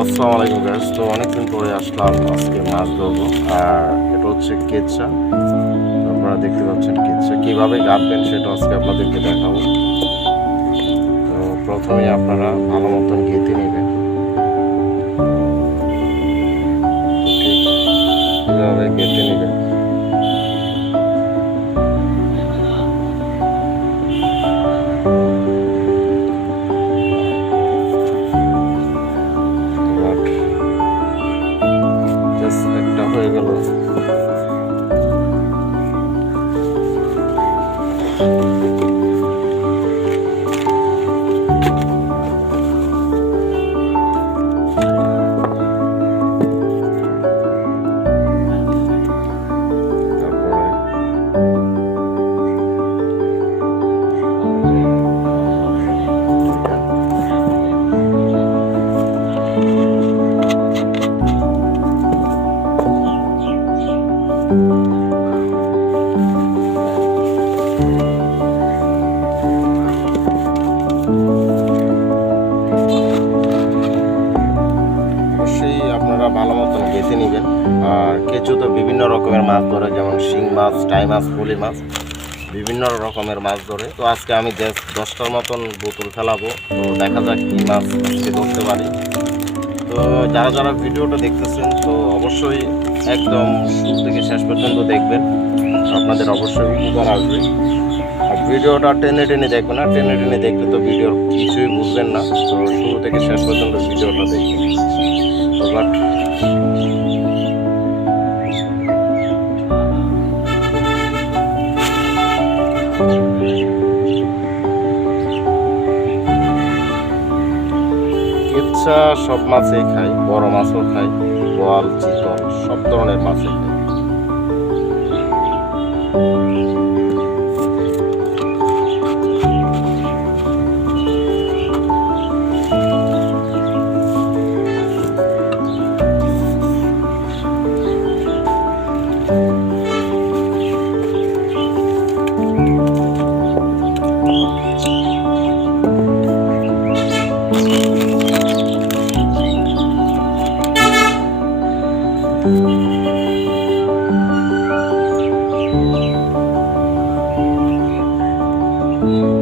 আসসালামু আলাইকুম গাইস তো অনেকদিন পরে আসলাম আজকে মাছ ধরবো। আর এটা হচ্ছে কেচ্ছা আপনারা দেখতে পাচ্ছেন কেচ্ছা কীভাবে গাঁথবেন সেটা আজকে আপনাদেরকে দেখাবো। তো প্রথমে আপনারা ভালো মতন গেঁথে নেবেন। হয়ে গেল। অবশ্যই আপনারা ভালো মতন গেঁথে নেবেন। আর কেঁচু তো বিভিন্ন রকমের মাছ ধরে, যেমন শিং মাছ, টাই মাছ, পুলি মাছ, বিভিন্ন রকমের মাছ ধরে। তো আজকে আমি দশ- দশটার মতন বোতল ফেলাবো। তো দেখা যাক কী মাছ আজকে ধরতে পারি। তো যারা যারা ভিডিওটা দেখতেছেন, তো অবশ্যই একদম শুরু থেকে শেষ পর্যন্ত দেখবেন। আপনাদের অবশ্যই উপকার আসবে। আর ভিডিওটা টেনে টেনে দেখবেন না টেনে টেনে দেখলে তো ভিডিওর কিছুই বুঝবেন না। তো শুরু থেকে শেষ পর্যন্ত ভিডিওটা দেখবেন। বাট ইচ্ছা সব মাছই খাই বড় মাছও খাই বোয়াল চিতল সব ধরনের মাছই খাই। thank you